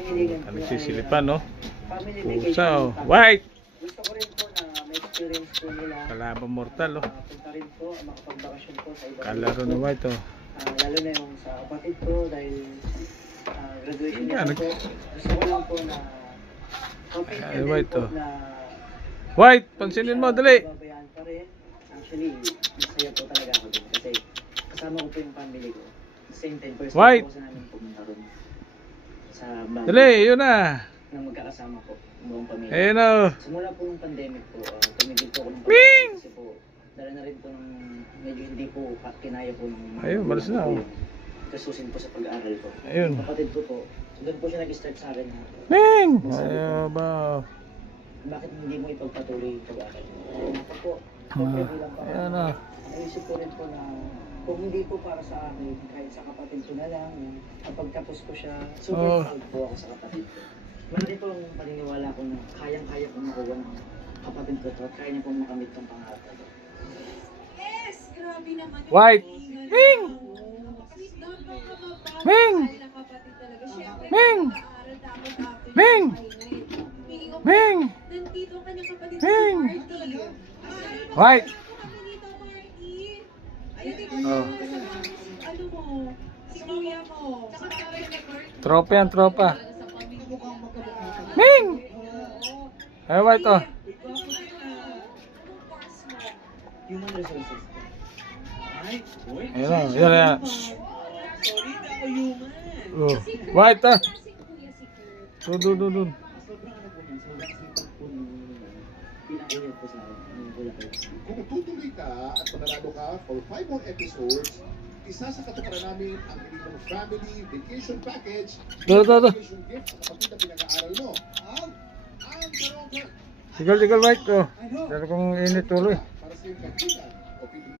Nagsisilipan, no? family Pusa, vacation. oh. White! Gusto ko rin po na may experience po nila. Kalabang mortal, oh. Makapunta rin po, makapagbakasyon po sa ibang Kalaro ni White, oh. lalo na yung sa kapatid ko dahil graduation niya Yan, po. Gusto ko lang po na Ay, White, po oh. na White! Pansinin mo, dali! babayaan pa rin. Actually, masaya po talaga ako din kasi kasama ko po yung family ko. Same time, first White! time po sa namin pumunta ron sa bahay. Dali, yun na! Nang magkakasama po, buong pamilya. Ayun, oh. Simula po ng pandemic po, tumigil po ako ng Ming! pamilya kasi po, dala na rin po ng medyo hindi po kinaya po ng Ayun, balas na, oh. kasusin po sa pag-aaral ko. Ayun. Kapatid ko po, doon po siya nag-start sa akin na, Ming! Ayaw ba? bakit hindi mo ipagpatuloy yung pag-aaral? Ako po, Ah, bilang pa ayan na. naisip ko rin po na kung hindi po para sa akin, kahit sa kapatid ko na lang, kapag tapos ko siya, super proud po ako sa kapatid ko. Malaki po ang paniniwala ko na kayang-kaya kong makuha ng kapatid ko to at kaya niya pong makamit ng pangarap ko. Yes! Grabe naman. White! Ming! Ming! Ming! Ming! Ming! Nandito ka na kapatid Ming! si Marty. White! Nandito Marty. Ayun, Oh. ano mo? Si kuya mo. Tropa yan, tropa. Ming! Ay, White, oh. Human resources. Ayun, oh. Yan, yan. Sorry, ako human. Oh. White, ah. Dun. Sobrang ano po niya, sobrang sipag po ng pinakuyat po sa akin. Ng Bulacan. Kung tutuloy ka at mananalo ka for 5 more episodes, isa sa katuparan namin ang Pilipino Family Vacation Package, Do. vacation gift sa kapatid na pinag-aaral mo. Ang Karoga Sigal, White, oh. Pero kung init tuloy. para sa iyong kaibigan.